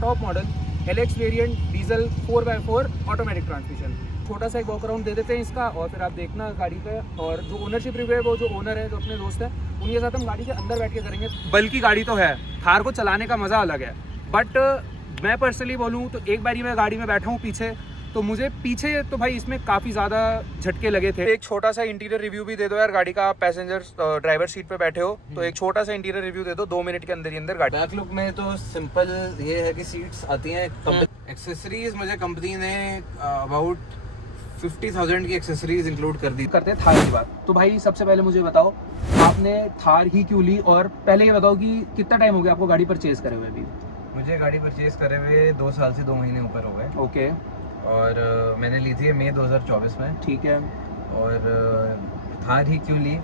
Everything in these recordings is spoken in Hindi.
Top model LX variant diesel 4x4 automatic transmission. छोटा सा एक वॉक अराउंड दे देते हैं इसका, और फिर आप देखना गाड़ी पे। और जो ओनरशिप रिव्यू है वो जो ओनर है, जो अपने दोस्त है, उनके साथ हम गाड़ी के अंदर बैठ के करेंगे। बल्कि गाड़ी तो है, थार को चलाने का मज़ा अलग है। बट मैं पर्सनली बोलूँ तो एक बारी मैं गाड़ी में बैठा हूँ पीछे, तो मुझे पीछे तो भाई इसमें काफ़ी ज़्यादा झटके लगे थे। एक छोटा सा इंटीरियर रिव्यू भी दे दो यार गाड़ी का। आप पैसेंजर ड्राइवर सीट पे बैठे हो तो एक छोटा सा इंटीरियर रिव्यू दे दो 2 मिनट के अंदर ही अंदर गाड़ी। बैक लुक में तो सिंपल ये है कि सीट्स आती हैं। एक्सेसरीज मुझे कंपनी ने अबाउट 50,000 की एक्सेसरीज इंक्लूड कर दी। करते हैं थार की बात। तो भाई सबसे पहले मुझे बताओ, आपने थार ही क्यों ली, और पहले ये बताओ कि कितना टाइम हो गया आपको गाड़ी परचेज करे हुए अभी? मुझे गाड़ी परचेज करे हुए 2 साल से 2 महीने ऊपर हो गए। ओके। और मैंने ली थी मई 2024 में। ठीक है। और थार ही क्यों ली,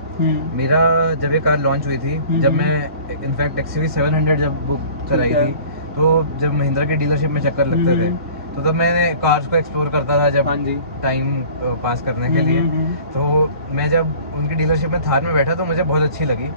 मेरा जब ये कार लॉन्च हुई थी, जब मैं इनफैक्ट XUV 700 जब बुक कराई थी, तो जब महिंद्रा के डीलरशिप में चक्कर लगते थे, तो तब मैंने कार्स को एक्सप्लोर करता था जब टाइम पास करने के लिए। तो मैं जब उनकी डीलरशिप में थार में बैठा तो मुझे बहुत अच्छी लगी,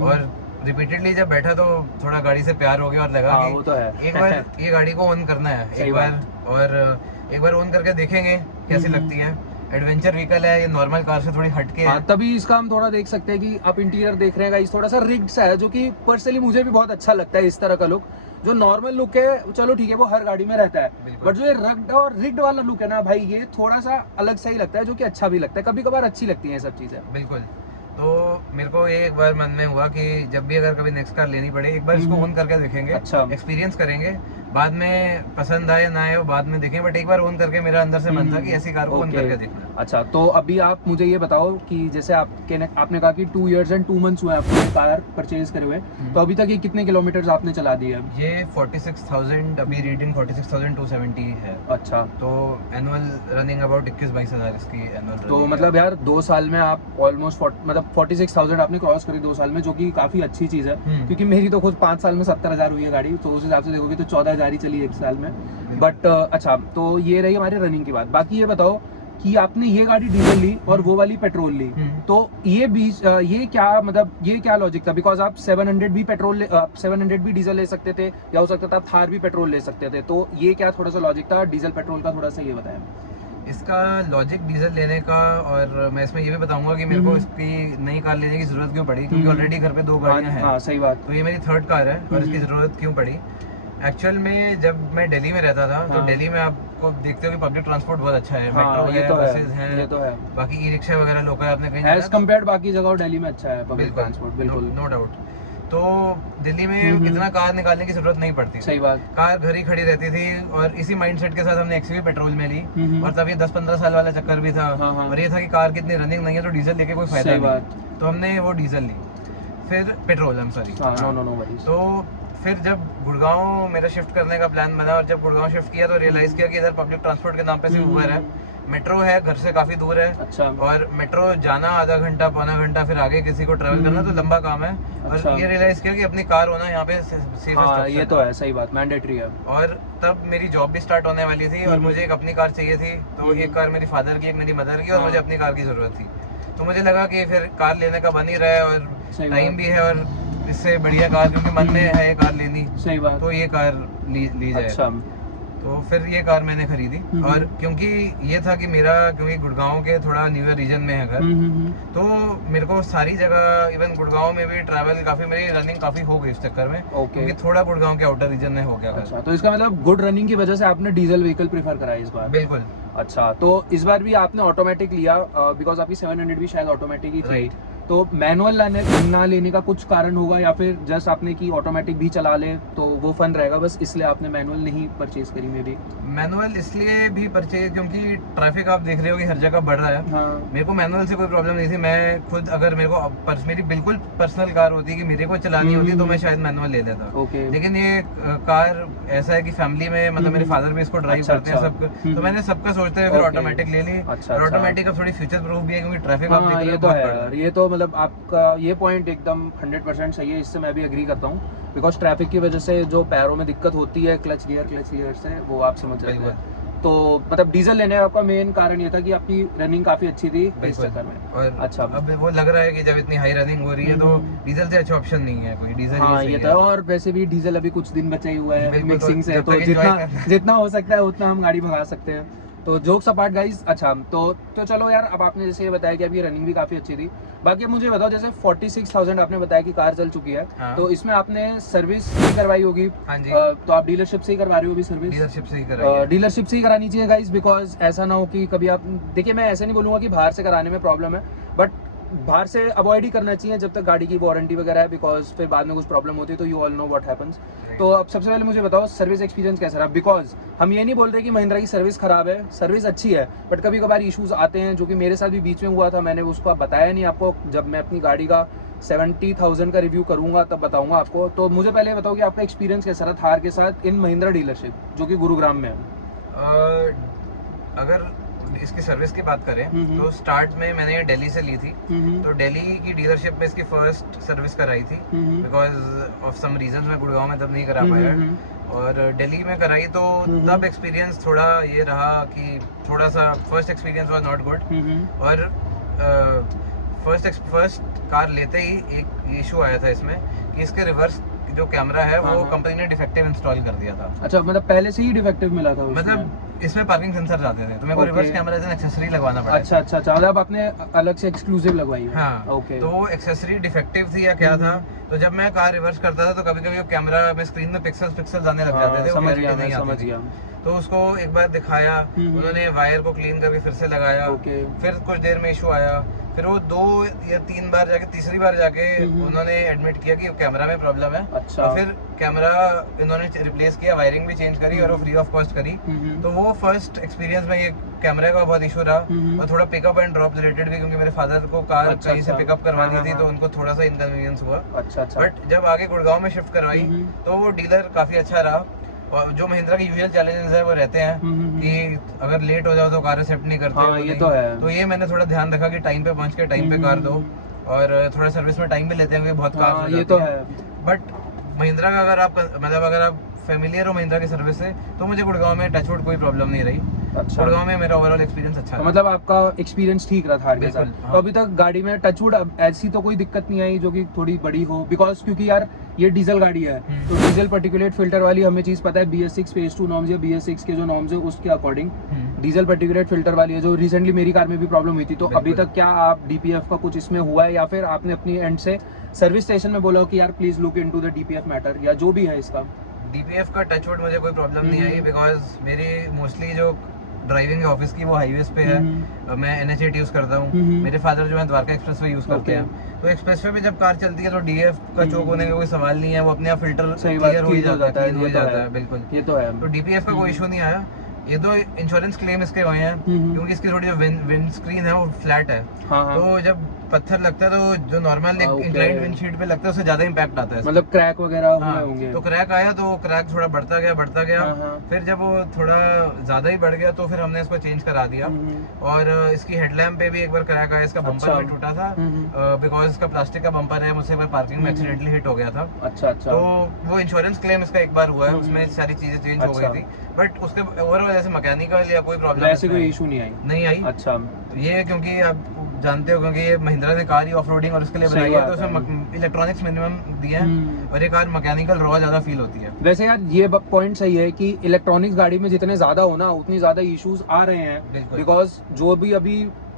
और रिपीटेडली जब बैठा तो थोड़ा गाड़ी से प्यार हो गया, और लगा कि वो तो है। एक बार ये गाड़ी को ऑन करना है एक बार, और एक बार ऑन करके देखेंगे कैसी लगती है। एडवेंचर व्हीकल है, ये नॉर्मल कार से थोड़ी हटके है। तभी इसका हम थोड़ा देख सकते हैं कि आप इंटीरियर देख रहे हैं गाइस, थोड़ा सा रिग्ड सा है, जो कि पर्सनली मुझे भी बहुत अच्छा लगता है। इस तरह का लुक, जो नॉर्मल लुक है चलो ठीक है वो हर गाड़ी में रहता है, बट जो ये रग्ड और रिग्ड वाला लुक है ना भाई, ये थोड़ा सा अलग सा ही लगता है, जो कि अच्छा भी लगता है। कभी कभार अच्छी लगती है ये सब चीजें। बिल्कुल। तो मेरे को ये एक बार मन में हुआ कि जब भी अगर कभी नेक्स्ट कार लेनी पड़े, एक बार इसको ऑन करके देखेंगे। अच्छा। एक्सपीरियंस करेंगे, बाद में पसंद आए ना आए वो बाद में देखें, बट एक बार ऑन करके मेरा अंदर से मन था कि ऐसी कार को ऑन करके देखना। अच्छा, तो अभी आप मुझे ये बताओ कि जैसे आपने कहा कि 2 years and 2 months हुए आपको ये कार परचेज करे हुए, तो अभी तक ये कितने किलोमीटर आपने चला दिए? ये 46,000 अभी रीडिंग 46,270 है। अच्छा। तो एनुअल रनिंग अबाउट 21-22 हज़ार इसकी एनुअल। तो मतलब यार 2 साल में आप ऑलमोस्ट मतलब 46,000 आपने क्रॉस करी 2 साल में, जो कि काफी अच्छी चीज है। क्योंकि मेरी तो खुद 5 साल में 70,000 हुई है गाड़ी, तो उस हिसाब से देखोगे तो 14,000 ही चली 1 साल में। बट अच्छा, तो ये रही हमारी रनिंग की बात। बाकी ये बताओ कि आपने ये गाड़ी डीजल ली और वो वाली पेट्रोल ली, तो ये बीच ये क्या मतलब ये क्या लॉजिक था? बिकॉज आप 700 भी पेट्रोल 700 भी डीजल ले सकते थे, या हो सकता था आप थार भी पेट्रोल ले सकते थे, तो ये क्या थोड़ा सा लॉजिक था डीजल पेट्रोल का? थोड़ा सा ये बताएं। इसका लॉजिक डीजल लेने का, और मैं इसमें ये भी बताऊंगा कि मेरे को इसकी नई कार लेने की जरूरत क्यों पड़ी, क्योंकि ऑलरेडी घर पे 2 गाड़ियां हैं। सही बात। तो ये मेरी 3rd कार है, और इसकी जरूरत क्यों पड़ी एक्चुअल में, जब मैं दिल्ली में रहता था, तो दिल्ली में आपको देखते हो कि पब्लिक ट्रांसपोर्ट बहुत अच्छा है। मेट्रो है, बसेस हैं, ये तो है। बाकी ई रिक्शा वगैरह लोकल आपने कहीं एज कंपेयर्ड बाकी जगह दिल्ली में अच्छा है पब्लिक ट्रांसपोर्ट। बिल्कुल, नो डाउट। तो दिल्ली में इतना कार निकालने की जरूरत नहीं पड़ती। सही बात। कार घर ही खड़ी रहती थी, और इसी माइंडसेट के साथ हमने XUV पेट्रोल में ली, और तब ये 10-15 साल वाला चक्कर भी था, और ये था कि कार कितनी रनिंग नहीं है, तो डीजल लेके कोई फायदा नहीं। तो हमने वो डीजल ली, फिर पेट्रोल, तो फिर जब गुड़गांव मेरा शिफ्ट करने का प्लान बना, और जब गुड़गांव शिफ्ट किया तो रियलाइज किया कि इधर पब्लिक ट्रांसपोर्ट के नाम पे सिर्फ उबर है, मेट्रो है घर से काफी दूर है। अच्छा। और मेट्रो जाना आधा घंटा पौना घंटा, फिर आगे किसी को ट्रैवल करना तो लंबा काम है। अच्छा। और ये रियलाइज किया कि अपनी कार होना यहाँ पे सेफेस्ट ये तो है, सही बात, मैंडेटरी है। और तब मेरी जॉब भी स्टार्ट होने वाली थी, और मुझे एक अपनी कार चाहिए थी। तो एक कार मेरी फादर की, एक मेरी मदर की, और मुझे अपनी कार की जरूरत थी। तो मुझे लगा कि फिर कार लेने का बन ही रहा है, और टाइम भी है, और इससे बढ़िया कार, क्योंकि मन में है ये कार लेनी। सही बात। तो ये कार ली जाए। अच्छा। तो फिर ये कार मैंने खरीदी, और क्योंकि ये था कि मेरा, क्योंकि गुड़गांव के थोड़ा न्यूअर रीजन में है घर, तो मेरे को सारी जगह, इवन गुड़गांव में भी ट्रैवल काफी, मेरी रनिंग काफी हो गई उस चक्कर में, क्योंकि थोड़ा गुड़गांव के आउटर रीजन में हो गया। अच्छा, तो इसका मतलब गुड रनिंग की वजह से आपने डीजल व्हीकल प्रीफर करा इस बार? बिल्कुल। अच्छा, तो इस बार भी आपने ऑटोमेटिक लिया, बिकॉज आपकी 700 भी शायद ऑटोमेटिक ही थी। तो मैनुअल ना लेने का कुछ कारण होगा, या फिर जस्ट आपने की ऑटोमेटिक भी चला ले तो वो फन रहेगा, बस इसलिए आपने मैनुअल नहीं परचेज करी? में भी मैनुअल इसलिए भी परचेज, क्योंकि ट्रैफिक आप देख रहे हो कि हर जगह बढ़ रहा है। मेरे को मैनुअल से कोई प्रॉब्लम नहीं थी। मैं खुद, अगर मेरे को मेरी बिल्कुल पर्सनल कार होती कि मेरे को चलानी होती, तो मैं शायद मैनुअल ले लेता। लेकिन ये कार ऐसा है कि फैमिली में, मतलब मेरे फादर भी इसको ड्राइव करते हैं सब, तो मैंने सबका सोचते हुए फिर ऑटोमेटिक ले ली। और ऑटोमेटिक अब थोड़ी फ्यूचर प्रूफ भी है, क्योंकि ट्रैफिक आप देख रहे हो। ये तो है, ये तो मतलब आपका ये पॉइंट एकदम 100% सही है, इससे मैं भी एग्री करता हूँ। बिकॉज ट्रैफिक की वजह से जो पैरों में दिक्कत होती है क्लच गियर से, वो आप समझ सकते हैं। तो मतलब डीजल लेने का आपका मेन कारण ये था कि आपकी रनिंग काफी अच्छी थी इस बिल्कुल। चक्कर में। और अच्छा। अब वो लग रहा है कि जब इतनी हाई रनिंग हो रही है तो डीजल से अच्छा ऑप्शन नहीं है कोई, डीजल हाँ ही ये सही तो है। है, और वैसे भी डीजल अभी कुछ दिन बचा ही हुआ है बिल्कुल, मिक्सिंग से, जब तो तक enjoy जितना करना है। जितना हो सकता है उतना हम गाड़ी भगा सकते हैं। तो जोक्स अपार्ट गाइस, अच्छा तो चलो यार, अब आपने जैसे ये बताया कि आपकी रनिंग भी काफ़ी अच्छी थी, बाकी अब मुझे बताओ जैसे 46,000 आपने बताया कि कार चल चुकी है, हाँ। तो इसमें आपने सर्विस भी करवाई होगी। हाँ जी। तो आप डीलरशिप से ही करवा रहे हो अभी सर्विस? डीलरशिप से ही कराई है। डीलरशिप से ही करानी चाहिए गाइस, बिकॉज ऐसा ना हो कि कभी आप, देखिए मैं ऐसे नहीं बोलूँगा कि बाहर से कराने में प्रॉब्लम है, बट बाहर से अवॉइड ही करना चाहिए जब तक गाड़ी की वारंटी वगैरह है, बिकॉज फिर बाद में कुछ प्रॉब्लम होती है तो you all know what happens. तो अब सबसे पहले मुझे बताओ सर्विस एक्सपीरियंस कैसा रहा, बिकॉज हम ये नहीं बोल रहे कि महिंद्रा की सर्विस खराब है, सर्विस अच्छी है, बट कभी कभार इश्यूज आते हैं, जो कि मेरे साथ भी बीच में हुआ था। मैंने उसको बताया नहीं आपको, जब मैं अपनी गाड़ी का 70,000 का रिव्यू करूंगा तब बताऊंगा आपको। तो मुझे पहले बताओ कि आपका एक्सपीरियंस कैसा रहा थार के साथ इन महिंद्रा डीलरशिप, जो कि गुरुग्राम में है। अगर इसकी सर्विस की बात करें तो स्टार्ट में मैंने ये दिल्ली से ली थी, तो दिल्ली की डीलरशिप में इसकी फर्स्ट सर्विस कराई थी, बिकॉज ऑफ सम रीजंस मैं गुड़गांव में तब नहीं करा पाया, और दिल्ली में कराई तो तब एक्सपीरियंस थोड़ा ये रहा कि थोड़ा सा first experience was not good. और फर्स्ट कार लेते ही एक इशू आया था इसमें कि इसके रिवर्स जो कैमरा है वो कंपनी ने डिफेक्टिव इंस्टॉल कर दिया था। अच्छा, मतलब पहले से ही डिफेक्टिव मिला था उसमें? मतलब इसमें पार्किंग सेंसर जाते थे तो मेरे को reverse camera as an accessory लगवाना पड़ा। अच्छा अच्छा अच्छा, मतलब आपने अलग से एक्सक्लूसिव लगवाई है? हाँ, ओके। तो वो एक्सेसरी डिफेक्टिव थी या क्या था, तो जब मैं कार रिवर्स करता था तो कभी कभी वो कैमरा में स्क्रीन में पिक्सल्स आने लग जाते थे, समझ गया मैं, समझ गया। तो उसको एक बार दिखाया, उन्होंने वायर को क्लीन करके फिर से लगाया, फिर कुछ देर में इशू आया, फिर वो 2 या 3 बार जाके, तीसरी बार जाके उन्होंने एडमिट किया कि कैमरा में प्रॉब्लम है। अच्छा। और फिर कैमरा इन्होंने रिप्लेस किया, वायरिंग भी चेंज करी और वो फ्री ऑफ कॉस्ट करी। तो वो फर्स्ट एक्सपीरियंस में ये कैमरे का बहुत इशू रहा, और थोड़ा पिकअप एंड ड्रॉप रिलेटेड भी, क्योंकि मेरे फादर को कार कहीं से पिकअप करवानी थी तो उनको थोड़ा सा इनकन्वीनियंस हुआ। अच्छा अच्छा। बट जब आगे गुड़गांव में शिफ्ट करवाई तो वो डीलर काफी अच्छा रहा, और जो महिंद्रा के यूजुअल चैलेंजेस है वो रहते हैं कि अगर लेट हो जाओ तो कार एक्सेप्ट नहीं करते। हाँ, ये तो है। तो ये मैंने थोड़ा ध्यान रखा कि टाइम पे पहुंच के टाइम पे कार दो, और थोड़ा सर्विस में टाइम भी लेते हैं, बहुत कार हो ये तो जाती है। बट महिंद्रा का अगर आप फेमिलियर हो महिंद्रा की सर्विस से, तो मुझे गुड़गांव में टचवुड कोई प्रॉब्लम नहीं रही। अच्छा। गुड़गांव में मेरा ओवरऑल एक्सपीरियंस अच्छा तो रहा। मतलब आपका एक्सपीरियंस ठीक रहा थार के साथ? हाँ। तो अभी तक गाड़ी में टचवुड ऐसी तो कोई दिक्कत नहीं आई जो कि थोड़ी बड़ी हो, बिकॉज क्योंकि यार ये डीजल गाड़ी है, तो डीजल पर्टिकुलेट फिल्टर वाली हमें चीज पता है, BS6 फेज 2 नॉर्म्स या BS6 के जो नॉर्म्स है उसके अकॉर्डिंग डीजल पर्टिकुलेट फिल्टर वाली है, जो रिसेंटली मेरी कार में भी प्रॉब्लम हुई थी। तो अभी तक क्या आप DPF का कुछ इसमें हुआ है, या फिर आपने अपनी एंड से सर्विस स्टेशन में बोला कि यार please look into the DPF matter, या जो भी है इसका? DPF का टचवुड मुझे कोई प्रॉब्लम नहीं आई, बिकॉज मेरी मोस्टली जो ड्राइविंग ऑफिस की वो हाईवेज पे है, मैं NH8 यूज करता हूँ, मेरे फादर जो है द्वारका एक्सप्रेस वे यूज करते हैं, तो एक्सप्रेस वे पे जब कार चलती है तो DF का चोक होने का कोई सवाल नहीं है, वो अपने आप फिल्टर क्लियर हो ही जाता है। बिल्कुल, ये तो है। तो DPF का कोई इशू नहीं आया। ये तो इंश्योरेंस क्लेम इसके हुए हैं क्योंकि इसकी थोड़ी जो विंड स्क्रीन है वो फ्लैट है, तो जब पत्थर लगता है तो जो नॉर्मल इंक्लाइंड विंडशील्ड पे लगता है उससे ज्यादा इम्पैक्ट आता है, मतलब क्रैक वगैरह हुए होंगे। तो क्रैक आया, तो क्रैक थोड़ा बढ़ता गया, फिर जब वो थोड़ा ज्यादा ही बढ़ गया तो फिर हमने इसको चेंज करा दिया। और इसकी हेडलैम्प पे भी एक बार क्रैक आया, इसका बम्पर भी टूटा था, बिकॉज इसका प्लास्टिक का बम्पर है, मुझसे पार्किंग में एक्सीडेंटली हिट हो गया था। अच्छा। तो वो इंश्योरेंस क्लेम इसका एक बार हुआ है, उसमें सारी चीजें चेंज हो गई थी, बट उसके ओवरऑल ऐसे मैकेनिकल या कोई प्रॉब्लम ऐसे कोई इशू नहीं आई। अच्छा। ये क्योंकि आप जानते हो, क्योंकि ये महिंद्रा ने कार ही ऑफ रोडिंग और उसके लिए बनाई है, तो उसमें इलेक्ट्रॉनिक्स मिनिमम दिए हैं, और ये कार मैकेनिकल रॉ ज्यादा फील होती है। वैसे यार ये पॉइंट सही है कि इलेक्ट्रॉनिक्स गाड़ी में जितने ज्यादा हो ना उतनी ज्यादा इश्यूज आ रहे हैं, बिकॉज जो भी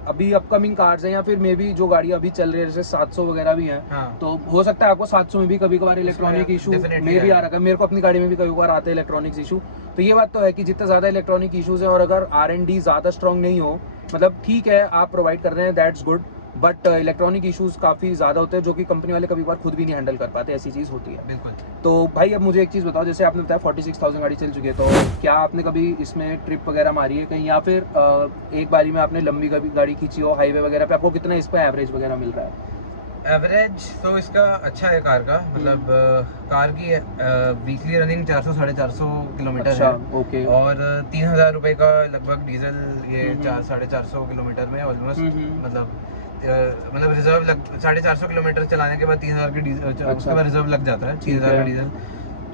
अभी अपकमिंग कार्स हैं, या फिर मे बी जो गाड़ी अभी चल रही है जैसे 700 वगैरह भी हैं, तो हो सकता है आपको 700 में भी कभी कभार इलेक्ट्रॉनिक इशू में भी आ रहा है। मेरे को अपनी गाड़ी में भी कभी कभार आते हैं इलेक्ट्रॉनिक्स इशू। तो ये बात तो है कि जितना ज्यादा इलेक्ट्रॉनिक इशूज है, और अगर R&D ज्यादा स्ट्रॉन्ग नहीं हो, मतलब ठीक है आप प्रोवाइड कर रहे हैं, that's good, but electronic issues काफी ज्यादा होते हैं जो कि कंपनी वाले कभी बार खुद भी नहीं हैंडल कर पाते, ऐसी चीज होती है। बिल्कुल। तो भाई अब मुझे एक चीज बताओ, जैसे आपने बताया 46,000 गाड़ी चल चुकी है, तो क्या आपने कभी इसमें ट्रिप वगैरह मारी है कहीं, या फिर एक बारी में आपने लंबी गाड़ी खींची हो हाईवे वगैरह पे, आपको कितना इस पे एवरेज वगैरह मिल रहा है? एवरेज तो इसका अच्छा है कार का, मतलब कार की वीकली रनिंग 400-450 किलोमीटर है। ओके। और 3,000 रुपए का लगभग डीजल ये 400-450 किलोमीटर में ऑलमोस्ट, मतलब रिजर्व 450 किलोमीटर चलाने के बाद 3,000 की डीजल, उसके बाद रिजर्व लग जाता है 6,000 का डीजल।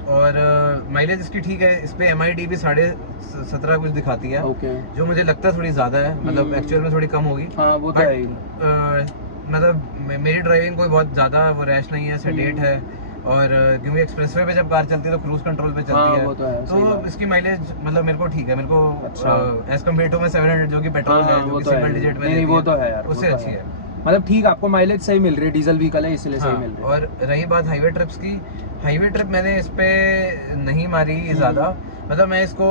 और माइलेज इसकी ठीक है। इस पे MID भी 17.5 कुछ दिखाती है, ओके, जो मुझे लगता है थोड़ी ज़्यादा है, मतलब एक्चुअल में थोड़ी कम होगी। हाँ वो तो But, है ही। मतलब मेरी ड्राइविंग कोई बहुत ज़्यादा वो रैश नहीं है, सेडेट है। और क्योंकि एक्सप्रेसवे पे जब कार चलती है तो क्रूज कंट्रोल पे चलती हाँ, है, वो तो है, सही तो बात। इसकी माइलेज मतलब मेरे को ठीक है। मेरे को अच्छा। एज कम्पेयर टू में 700 जो कि पेट्रोल हाँ, है, जो वो कि तो है। सिंगल डिजिट में नहीं, देती वो तो है यार, वो उससे तो अच्छी है। मतलब ठीक, आपको माइलेज सही मिल रही है, डीजल व्हीकल है इसलिए सही हाँ, मिल रही है। और रही बात हाईवे ट्रिप्स की, हाईवे ट्रिप मैंने इस पे नहीं मारी ज़्यादा। मतलब मैं इसको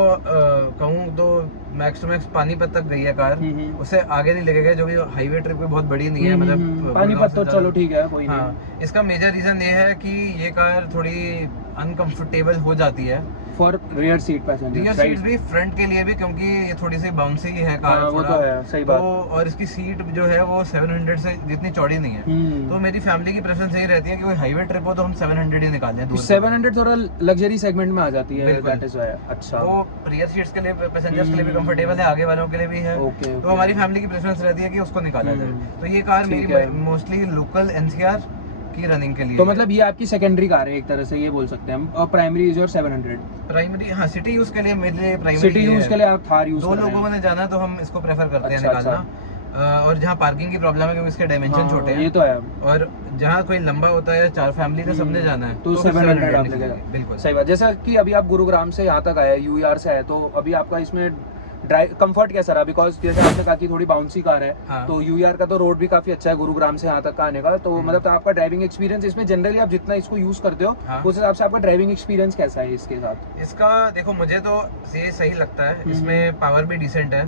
कहूँ तो मैक्स टू मैक्स पानीपत तक गई है कार, उससे आगे नहीं लेके गए, जो कि हाईवे ट्रिप भी बहुत बड़ी नहीं है। मतलब पानीपत तो चलो ठीक है, कोई हाँ, नहीं। इसका मेजर रीज़न ये है कि ये कार थोड़ी अनकंफर्टेबल हो जाती है for rear seat passenger, rear seat भी, फ्रंट के लिए भी, क्योंकि ये थोड़ी सी बाउंसी है कार, हाँ, वो थोड़ा तो है, सही तो। बात। और इसकी सीट जो है वो 700 से जितनी चौड़ी नहीं है, तो मेरी फैमिली की प्रेफरेंस यही रहती है कि कोई हाईवे ट्रिप हो तो हम 700 ही निकालें दूर के लिए। 700 थोड़ा लग्जरी सेगमेंट में आ जाती है, बिल्कुल। That is why. अच्छा, वो रियर सीट्स के लिए, पैसेंजर्स के लिए भी कंफर्टेबल है, आगे वालों के लिए भी है। ओके, तो हमारी फैमिली की प्रेफरेंस रहती है कि उसको निकाला जाए। तो ये कार ठीक मेरी है। मोस्टली लोकल NCR की रनिंग के लिए तो है। मतलब ये आपकी सेकेंडरी कार है एक तरह से, ये बोल सकते हैं हम, और प्राइमरी इज योर 700। प्राइमरी, हाँ, सिटी यूज के लिए मेरे लिए प्राइमरी सिटी यूज के लिए आप थार यूज दो कर रहे लोगों हैं। ने जाना है तो हम इसको प्रेफर करते हैं अच्छा, निकालना। और जहाँ पार्किंग की प्रॉब्लम है क्योंकि इसके डायमेंशन हाँ, छोटे हैं, ये तो है। और जहाँ कोई लंबा होता है, 4 फैमिली का सबने जाना है, तो फिर 700 आप निकलेंगे। लेके बिल्कुल सही बात। जैसा कि अभी आप गुरुग्राम से यहाँ तक आए, UER से आए, तो अभी आपका इसमें ड्राइव कंफर्ट कैसा रहा? बिकॉज जैसे आपने कहा कि थोड़ी बाउंसी कार है, हाँ। तो UER का तो रोड भी काफी अच्छा है गुरुग्राम से यहाँ तक का आने का, तो मतलब आपका ड्राइविंग एक्सपीरियंस इसमें जनरली आप जितना इसको यूज करते हो, हाँ। उस हिसाब से आपका ड्राइविंग एक्सपीरियंस कैसा है इसके साथ? इसका देखो, मुझे तो ये सही लगता है, इसमें पावर भी डिसेंट है,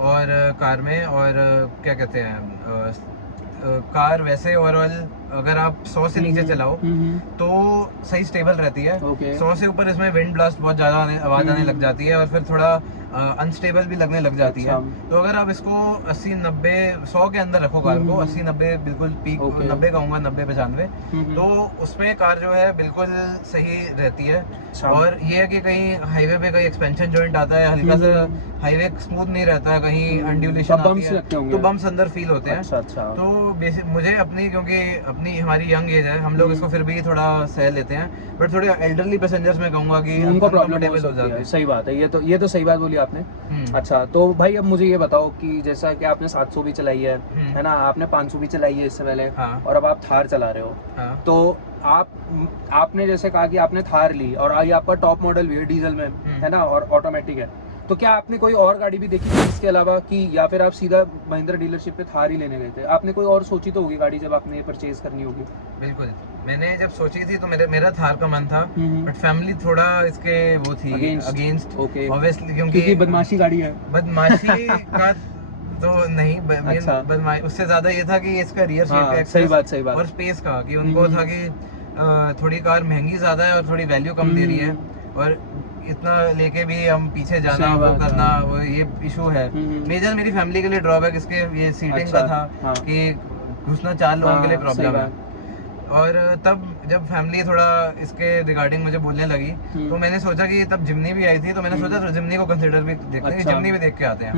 और कार में, और क्या कहते हैं, कार वैसे ओवरऑल अगर आप 100 से नीचे चलाओ तो सही स्टेबल रहती है। ओके। 100 से ऊपर इसमें विंड ब्लास्ट बहुत ज़्यादा आवाज़ आने लग जाती है, और फिर थोड़ा अनस्टेबल भी लगने लग जाती है। अच्छा। तो अगर आप इसको 80-90 100 के अंदर रखो कार को, 80-90 बिल्कुल पीक, 90 कहूँगा, 90-95, तो उसमें कार जो है बिल्कुल सही रहती है। और ये है कि कहीं हाईवे पे कहीं एक्सपेंशन जॉइंट आता है, हल्का सा हाईवे स्मूथ नहीं रहता है, कहीं अनड्यूलेशन आती है, तो बम्स अंदर फील होते हैं। अच्छा। तो बेसिक मुझे अपनी, क्योंकि अपनी हमारी यंग एज है, हम लोग इसको फिर भी थोड़ा सह लेते हैं, बट थोड़े एल्डरली पैसेंजर्स में कहूँगा कि उनको प्रॉब्लम हो uncomfortable सकती जाते है। सही बात है, ये तो सही बात बोली आपने। अच्छा, तो भाई अब मुझे ये बताओ कि जैसा कि आपने 700 भी चलाई है ना, आपने 500 भी चलाई है इससे पहले, हाँ। और अब आप थार चला रहे हो, हाँ। तो आपने जैसे कहा कि आपने थार ली, और ये आपका टॉप मॉडल भी है डीजल में, है ना, और ऑटोमेटिक है, तो क्या आपने कोई और गाड़ी भी देखी थी इसके अलावा, कि या फिर आप सीधा महिंद्रा डीलरशिप पे थार ही लेने गए थे? आपने कोई और सोची तो होगी गाड़ी जब आपने परचेज करनी होगी? बिल्कुल, मैंने जब सोची थी तो मेरा थार का मन था, बट फैमिली थोड़ा इसके वो थी अगेंस्ट, ओके, ऑब्वियसली, क्योंकि बदमाशी गाड़ी है। बदमाशी का तो नहीं, अच्छा। बदमाशी उससे ज्यादा ये था कि इसका रियर सीट का सही बात और स्पेस का, कि उनको था कि थोड़ी कार महंगी ज्यादा है और थोड़ी वैल्यू कम दे रही है, और इतना लेके भी हम पीछे जाना, वो करना, वो ये इशू है। मेजर मेरी फैमिली के लिए ड्रॉबैक इसके ये सीटिंग का था, कि घुसना 4 लोगों के लिए प्रॉब्लम है। और तब जब फैमिली थोड़ा इसके रिगार्डिंग मुझे बोलने लगी, तो मैंने सोचा कि तब जिमनी भी आई थी, तो मैंने सोचा जिमनी को कंसिडर भी देखते हैं, जिमनी भी देख के आते हैं।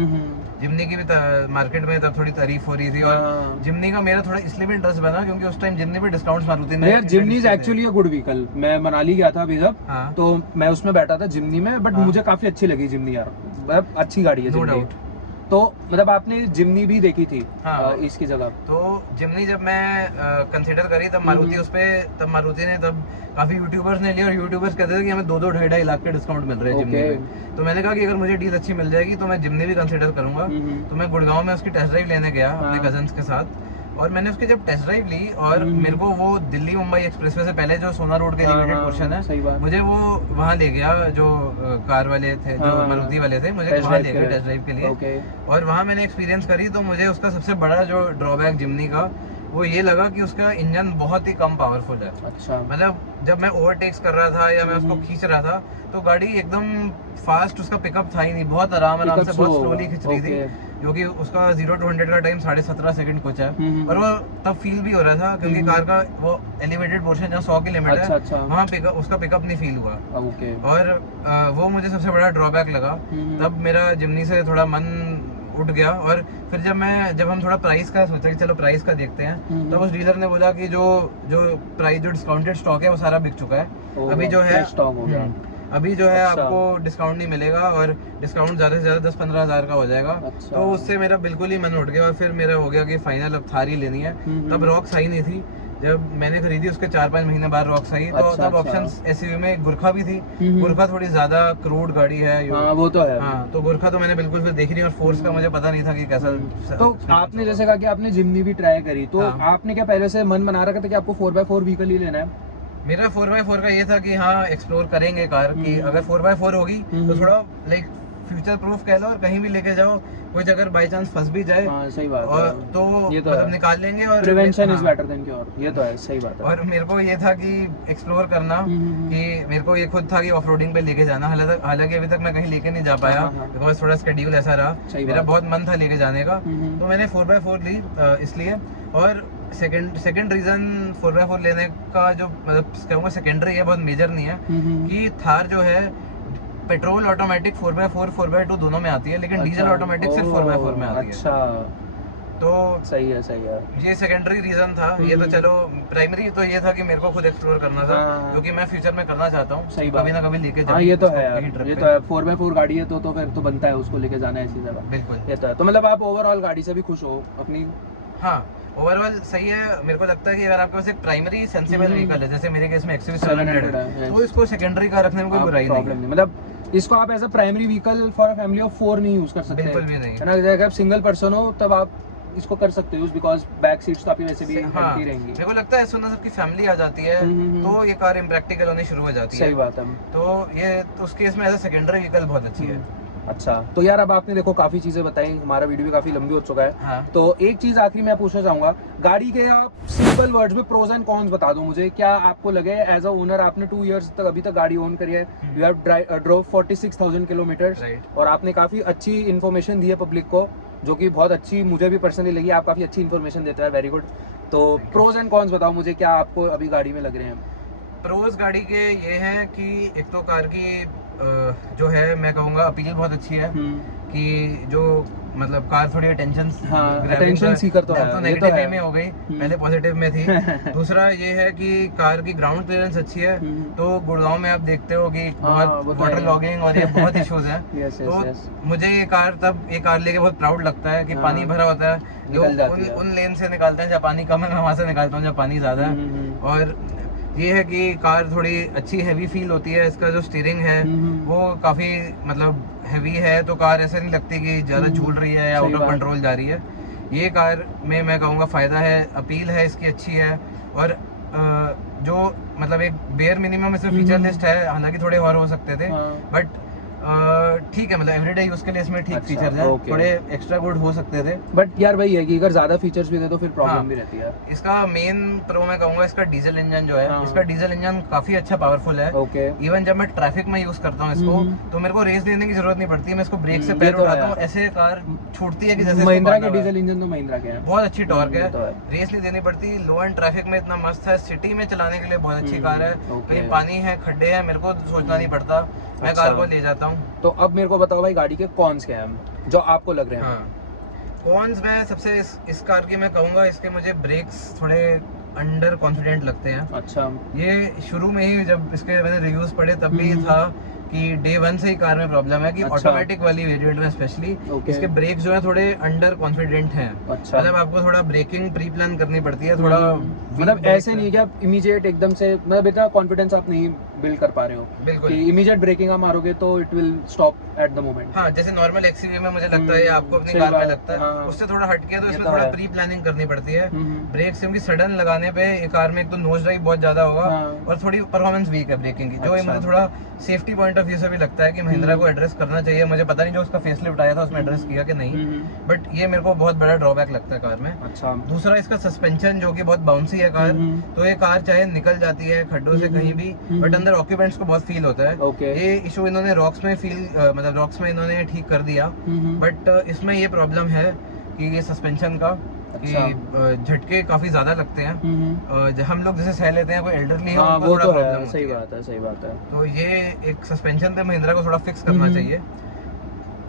जिमनी की भी मार्केट में तब थोड़ी तारीफ हो रही थी, और जिमनी का मेरा थोड़ा इसलिए भी इंटरेस्ट बना क्योंकि उस टाइम जिमनी पे डिस्काउंट्स मारुति ने, यार Jimny is actually a good vehicle. मैं मनाली गया था अभी जब, हाँ। तो मैं उसमें बैठा था जिमनी में, बट मुझे काफी अच्छी लगी जिमनी यार, मतलब अच्छी गाड़ी है जिमनी। तो मतलब आपने जिमनी भी देखी थी? हाँ। इसकी जगह तो जिमनी जब मैं कंसिडर करी, तब मारुति उस पे, तब मारुति ने, तब काफी यूट्यूबर्स ने लिया, और यूट्यूबर्स कहते थे कि हमें 2-2 ढाई लाख के डिस्काउंट मिल रहे हैं जिमनी पे। तो मैंने कहा कि अगर मुझे डील अच्छी मिल जाएगी तो मैं जिमनी भी कंसिडर करूंगा। तो मैं गुड़गांव में उसकी टेस्ट ड्राइव लेने गया अपने कजन्स के साथ, और मैंने उसकी जब टेस्ट ड्राइव ली, और मेरे को वो दिल्ली मुंबई एक्सप्रेसवे से पहले जो सोना रोड के लिमिटेड पोर्शन है, मुझे वो वहाँ ले गया, जो कार वाले थे, जो मारुति वाले थे, मुझे वहाँ ले गए टेस्ट ड्राइव के लिए। और वहाँ मैंने एक्सपीरियंस करी, तो मुझे उसका सबसे बड़ा जो ड्रॉबैक जिमनी का वो ये लगा कि उसका इंजन बहुत ही कम पावरफुल है। अच्छा। मतलब जब मैं ओवरटेक्स कर रहा था या मैं उसको खींच रहा था, तो गाड़ी एकदम फास्ट, उसका पिकअप था ही नहीं, बहुत आराम से बहुत स्लोली खींच रही थी, जो कि उसका 0 to 100 का टाइम 17.5 सेकंड कुछ है। और वो तब फील भी हो रहा था, क्योंकि कार का वो एलिवेटेड पोर्शन जहाँ 100 की लिमिट है, वहाँ उसका पिकअप नहीं फील हुआ। और वो मुझे सबसे बड़ा ड्रॉबैक लगा। तब मेरा जिमनी से थोड़ा मन उठ गया। और फिर जब हम थोड़ा प्राइस का सोचा कि चलो प्राइस का देखते हैं, तब उस डीलर ने बोला कि जो प्राइस जो डिस्काउंटेड स्टॉक है वो सारा बिक चुका है। अभी जो है स्टॉक हो गया। अभी जो है अच्छा। आपको डिस्काउंट नहीं मिलेगा, और डिस्काउंट ज़्यादा से ज़्यादा 10-15 हज़ार का हो जाएगा। अच्छा। तो उससे मेरा बिल्कुल ही मन उठ गया, और फिर मेरा हो गया कि फाइनल अब थार ही लेनी है। तब रॉक्स आई नहीं थी, जब मैंने खरीदी उसके 4-5 महीने बाद रॉक्स आई। तो अच्छा, तब ऑप्शंस एसयूवी में गुरखा भी थी। गुरखा थोड़ी ज़्यादा क्रूड गाड़ी है। हाँ वो तो है। हाँ, तो गुरखा तो मैंने बिल्कुल फिर देखी नहीं, और फोर्स का मुझे पता नहीं था कि कैसा। तो आपने जैसे कहा कि आपने जिम्नी भी ट्राई करी, तो हाँ। आपने क्या पहले से मन बना रखा था कि आपको 4x4 व्हीकल ही लेना है? मेरा 4x4 का ये था कि हाँ एक्सप्लोर करेंगे कार की। अगर 4x4 होगी तो थोड़ा लाइक फ्यूचर प्रूफ कह लो, और कहीं भी लेके जाओ, कुछ अगर बाई चांस फंस भी जाए, हाँ सही बात और है। तो ये तो मतलब है। निकाल लेंगे। और प्रिवेंशन इज हाँ। बेटर देन क्योर, ये तो है, सही बात है। और मेरे को ये था कि एक्सप्लोर करना, कि मेरे को ये खुद था कि ऑफ रोडिंग पे लेके जाना। हालांकि अभी तक मैं कहीं लेके नहीं जा पाया, हाँ, हाँ। बिकॉज थोड़ा स्केड्यूल ऐसा रहा। सही मेरा बात। बहुत मन था लेके जाने का, तो मैंने 4x4 ली इसलिए। और सेकंड रीजन 4x4 लेने का जो मतलब कहूँगा सेकेंडरी है, बहुत मेजर नहीं है, कि थार जो है पेट्रोल ऑटोमेटिक 4x4 4x2 दोनों में आती है, लेकिन डीजल ऑटोमेटिक सिर्फ 4x4 में आती है। अच्छा, तो सही है, सही है। ये सेकेंडरी रीजन था। ये तो चलो, प्राइमरी तो ये था कि मेरे को खुद एक्सप्लोर करना था, हाँ। क्योंकि मैं फ्यूचर में करना चाहता हूँ, सही बात। कभी ना कभी लेके हाँ ये तो है उसको यार, कहीं trip ये पे। तो है। 4x4 गाड़ी है तो फिर तो बनता है उसको लेके जाना है ऐसी जगह। बिल्कुल। ये तो है। तो मतलब आप ओवरऑल गाड़ी से भी खुश हो अपनी? हाँ, ओवरऑल सही है। मेरे को लगता है कि अगर आपके पास एक प्राइमरी सेंसिबल व्हीकल है, जैसे मेरे केस में XUV 700 है, तो इसको सेकेंडरी कार रखने में कोई बुराई नहीं प्रॉब्लम है। नहीं, मतलब इसको आप as a primary vehicle for a family of 4 नहीं यूज कर सकते। बिल्कुल भी नहीं है ना, अगर आप सिंगल पर्सन हो तब आप इसको कर सकते हो, बिकॉज बैक सीट्स तो आपकी वैसे भी हाँ, एम्प्टी रहेंगी। मेरे को लगता है सुना सबकी फैमिली आ जाती है, तो ये कार इम्प्रैक्टिकल होनी शुरू हो जाती है। सही बात है। तो ये तो उस केस में एज अ सेकेंडरी व्हीकल बहुत अच्छी है। अच्छा, तो यार अब आपने देखो काफी चीजें बताई, हमारा वीडियो भी काफी लंबी हो चुका है। हाँ। तो एक चीज आखिरी मैं पूछना चाहूंगा, गाड़ी के आप सिंपल वर्ड्स में प्रोज एंड कॉन्स बता दो मुझे। क्या आपको लगे एज अ ओनर, आपने 2 इयर्स तक अभी तक गाड़ी ओन करी है, you have drove 46,000 kilometre, Right. और आपने काफी अच्छी इन्फॉर्मेशन दी है पब्लिक को, जो कि बहुत अच्छी मुझे भी पर्सनली लगी। आप काफी अच्छी इन्फॉर्मेशन देते हैं, वेरी गुड। तो प्रोज एंड कॉन्स बताओ मुझे, क्या आपको अभी गाड़ी में लग रहे हैं? प्रोज गाड़ी के ये हैं कि एक तो कार की जो है मैं कहूँगा अपील बहुत अच्छी है, कि जो मतलब कार थोड़ी अटेंशन attention seeker तो है, ये तो नेगेटिव है। वे में हो गई, पहले पॉजिटिव में थी। दूसरा ये है कि कार की ग्राउंड क्लियरेंस अच्छी है। तो गुड़गांव में आप देखते हो कि वो बहुत तो वाटर है। लॉगिंग और ये बहुत इश्यूज हैं। यस तो यस। मुझे ये कार लेके बहुत प्राउड लगता है कि हाँ। पानी भरा होता है, निकल लोग जाती है। उन लेन से निकालते हैं जहाँ पानी कम है, मैं वहाँ से निकालता हूँ जहाँ पानी ज़्यादा है। और ये है कि कार थोड़ी अच्छी हैवी फील होती है। इसका जो स्टीयरिंग है वो काफ़ी मतलब हैवी है, तो कार ऐसे नहीं लगती कि ज़्यादा झूल रही है या सही ऑटो बात। कंट्रोल जा रही है। ये कार में मैं कहूँगा फ़ायदा है, अपील है इसकी अच्छी है। और जो मतलब एक बेयर मिनिमम इसमें फीचर लिस्ट है, हालांकि थोड़े और हो सकते थे, बट ठीक है, मतलब एवरीडे यूज के लिए इसमें ठीक अच्छा, फीचर्स हैं। okay. थोड़े एक्स्ट्रा गुड हो सकते थे, बट यार वही है कि अगर ज्यादा फीचर्स भी दे तो फिर हाँ। प्रॉब्लम भी रहती है। इसका मेन प्रो मैं कहूँगा इसका डीजल इंजन जो है, हाँ। इसका डीजल इंजन काफी अच्छा पावरफुल है। ओके। इवन जब मैं ट्रैफिक में यूज करता हूँ इसको, तो मेरे को रेस देने की जरूरत नहीं पड़ती। मैं इसको ब्रेक से ये पैर तो उठाता है। हूँ, ऐसे कार छूटती है कि जैसे महिंद्रा इसको के बांधा हुआ है। डीजल इंजन तो महिंद्रा के हैं। बहुत अच्छी टॉर्क ये है, तो है। रेस नहीं देनी पड़ती। लो एंड ट्रैफिक में इतना मस्त है, सिटी में चलाने के लिए बहुत अच्छी कार है। okay. कहीं पानी है, खड्डे हैं, मेरे को सोचना नहीं पड़ता, मैं अच्छा। कार को ले जाता हूँ। तो अब मेरे को बताओ भाई, गाड़ी के कॉन्स क्या हैं जो आपको लग रहे हैं? हाँ, कॉन्स में सबसे इस कार की मैं कहूँगा, इसके मुझे ब्रेक्स थोड़े अंडर कॉन्फिडेंट लगते हैं। अच्छा। ये शुरू में ही जब इसके मैंने रिव्यूज पढ़े तब भी था कि डे 1 से ही कार में प्रॉब्लम है, कि अच्छा। ऑटोमेटिक वाली वेरिएंट में स्पेशली Okay. इसके ब्रेक जो है थोड़े अंडर कॉन्फिडेंट हैं। अच्छा। मतलब आपको थोड़ा ब्रेकिंग प्री प्लान करनी पड़ती है, थोड़ा मतलब ऐसे नहीं है कि आप इमीडिएट एकदम से, मतलब इतना कॉन्फिडेंस आप नहीं बिल्ड कर पा रहे हो बिल्कुल। कि इमीडिएट ब्रेकिंग आप मारोगे तो it will stop at the moment. हाँ, जैसे नॉर्मल एक्सयूवी में मुझे लगता है, आपको अपनी सही कार में बात, लगता है, हाँ। उससे थोड़ा हटके तो ये इसमें तो थोड़ा है। प्री प्लानिंग करनी पड़ती है। ब्रेक क्योंकि सडन लगाने पे एक कार में एक तो नोज ड्राइव बहुत ज्यादा होगा, हाँ। और थोड़ी परफॉर्मेंस वीक है ब्रेकिंग की, जो अच्छा। मुझे थोड़ा सेफ्टी पॉइंट ऑफ व्यू से भी लगता है कि महिंद्रा को एड्रेस करना चाहिए। मुझे पता नहीं जो उसका फेसलिफ्ट आया था उसमें एड्रेस किया कि नहीं, बट ये मेरे को बहुत बड़ा ड्रॉबैक लगता है कार में। अच्छा। दूसरा इसका सस्पेंशन जो कि बहुत बाउंसी है कार, तो ये कार चाहे निकल जाती है खड्डों से कहीं भी, बट अंदर ऑक्यूपेंट्स को बहुत फील होता है। ओके। ये इशू इन्होंने रॉक्स में मतलब रॉक्स में इन्होंने ठीक कर दिया, बट इसमें ये प्रॉब्लम है कि ये सस्पेंशन का कि झटके काफी ज्यादा लगते हैं। हम लोग जैसे सह लेते हैं, कोई एल्डरली है हाँ, उनको वो थोड़ा तो प्रॉब्लम है, होती सही है। बात है, सही बात है। तो ये एक सस्पेंशन पे महिंद्रा को थोड़ा फिक्स करना चाहिए।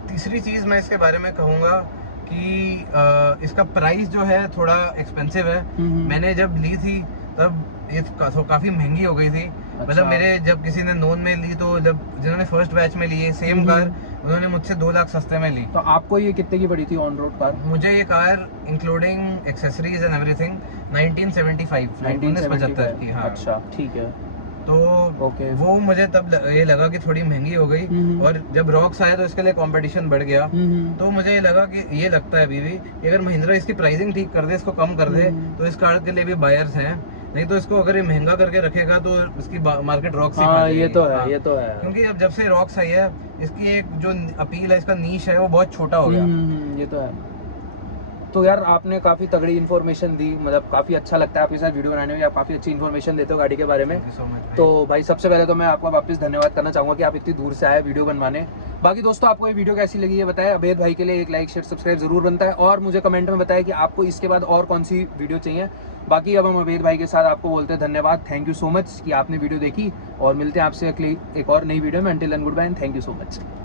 तीसरी चीज मैं इसके बारे में कहूँगा कि इसका प्राइस जो है थोड़ा एक्सपेंसिव है। मैंने जब ली थी तब ये काफ़ी महंगी हो गई थी। मतलब मेरे जब किसी ने नोन में ली, तो जब जिन्होंने फर्स्ट बैच में लिए सेम कार, उन्होंने मुझसे 2 लाख सस्ते में ली। तो आपको ये कितने की पड़ी थी ऑन रोड कार? मुझे ये car including accessories and everything 1975 की। हाँ, अच्छा ठीक है। तो वो मुझे तब ये लगा कि थोड़ी महंगी हो गई, और जब रॉक्स आया तो इसके लिए कंपटीशन बढ़ गया। तो मुझे ये लगा कि ये लगता है अभी भी कि अगर महिंद्रा इसकी प्राइसिंग ठीक कर दे, इसको कम कर दे, तो इस कार के लिए भी बायर्स हैं। नहीं तो इसको अगर ये महंगा करके रखेगा तो इसकी मार्केट रॉक्स ही खा जाएगी। ये तो है, ये तो है। क्योंकि अब जब से रॉक्स आई है, इसकी एक जो अपील है, इसका नीश है, वो बहुत छोटा हो गया। ये तो है। तो यार आपने काफ़ी तगड़ी इन्फॉर्मेशन दी, मतलब काफ़ी अच्छा लगता है आपके साथ वीडियो बनाने में, आप काफ़ी अच्छी इन्फॉर्मेशन देते हो गाड़ी के बारे में। तो भाई सबसे पहले तो मैं आपका वापस धन्यवाद करना चाहूँगा कि आप इतनी दूर से आए वीडियो बनवाने। बाकी दोस्तों आपको ये वीडियो कैसी लगी है बताएं। अभेद भाई के लिए एक लाइक शेयर सब्सक्राइब जरूर बनता है, और मुझे कमेंट में बताएं कि आपको इसके बाद और कौन सी वीडियो चाहिए। बाकी अब हम अभेद भाई के साथ आपको बोलते हैं धन्यवाद, थैंक यू सो मच कि आपने वीडियो देखी, और मिलते हैं आपसे एक और नई वीडियो में। Until then goodbye and thank you so much.